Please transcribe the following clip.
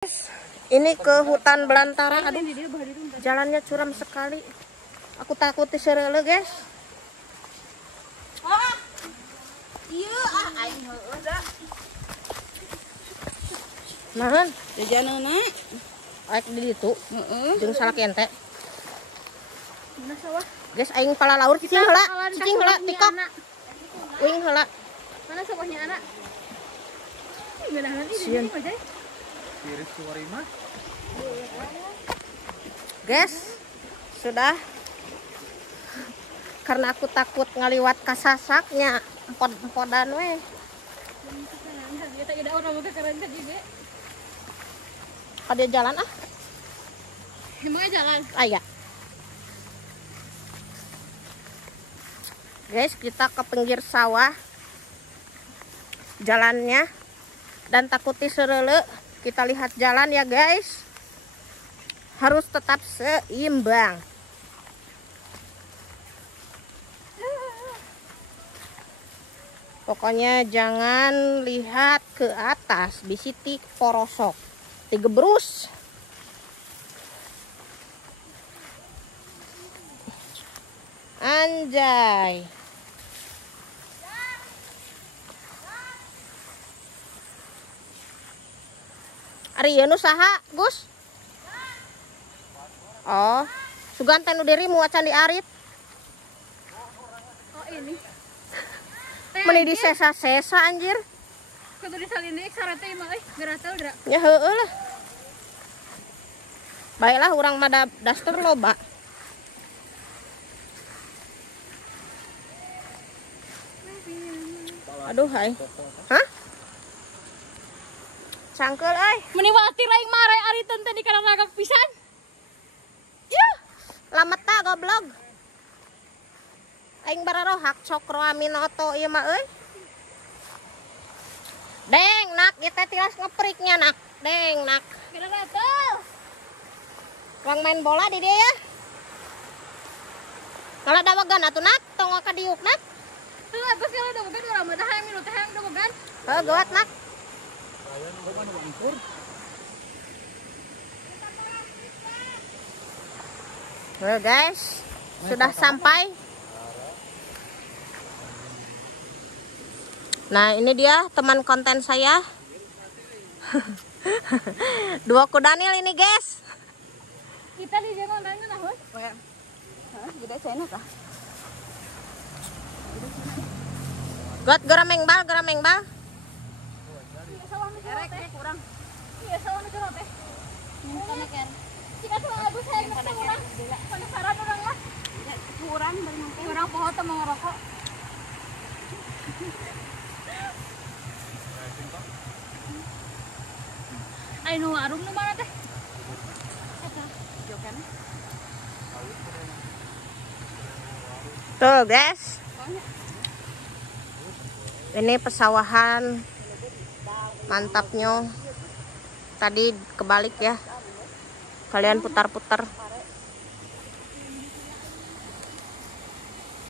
Ini ke hutan belantara. Aduh, jalannya curam sekali. Aku takut diserele, guys. Nahan jajanana aik di ditu jeung salak ente. mana sawah Guys, aing pala laur cicing heula tikok. Uing heula. mana sawahnya anak Sieun. Guys, sudah. Karena aku takut ngaliwat kasasaknya empod-empodan we. Ada jalan ah? Emangnya jalan? Aya. Guys, kita ke pinggir sawah. Jalannya dan takuti serele. Kita lihat jalan ya, guys. Harus tetap seimbang. Pokoknya jangan lihat ke atas, bisitik porosok, digebrus. Anjay. Ari ieu nu saha, Gus? Oh, sugan teh nu dirimu acan di Arif. Oh ini Meni di sesa-sesa anjir. kudu disalindik sarate mah geratel dra. Ya heueuh lah. Baiklah urang mah daster loba. Aduh hai. Hah? Cangkeul euy. Meni watir aing mare ari teh di kana ragak pisan. Yuh, lamet ta goblok. Aing bararohak cokro aminoto ieu mah euy. Deng, nak, ieu teh tilas ngepriknya, nak. Deng, nak. Geratel. Orang main bola di dia ya. Kalau ada wagan atuh nak, tong ka diuk nak. Tuh atas kalau udah bukan urang mah teh hayang minum teh hayang udah bukan. Heuh, gawat nak. Guys, sudah sampai. Nah, ini dia teman konten saya. Dua kudanil ini, guys. Kita di jalan tanya naon? Hah, gede cenah tah. Got gerameng bal. Sawah nu teh kurang. Iya, sawah nu teh. Kana ker. Jika tuh Agus hayang ngeus urang. Penasaran urang lah. Kurang bari mangke. Urang poho teh mau ngerokok. Ayo warung nu mana teh? Eta. Jokan. Tuh, guys. Ini pesawahan mantapnya. Tadi kebalik ya. Kalian putar-putar.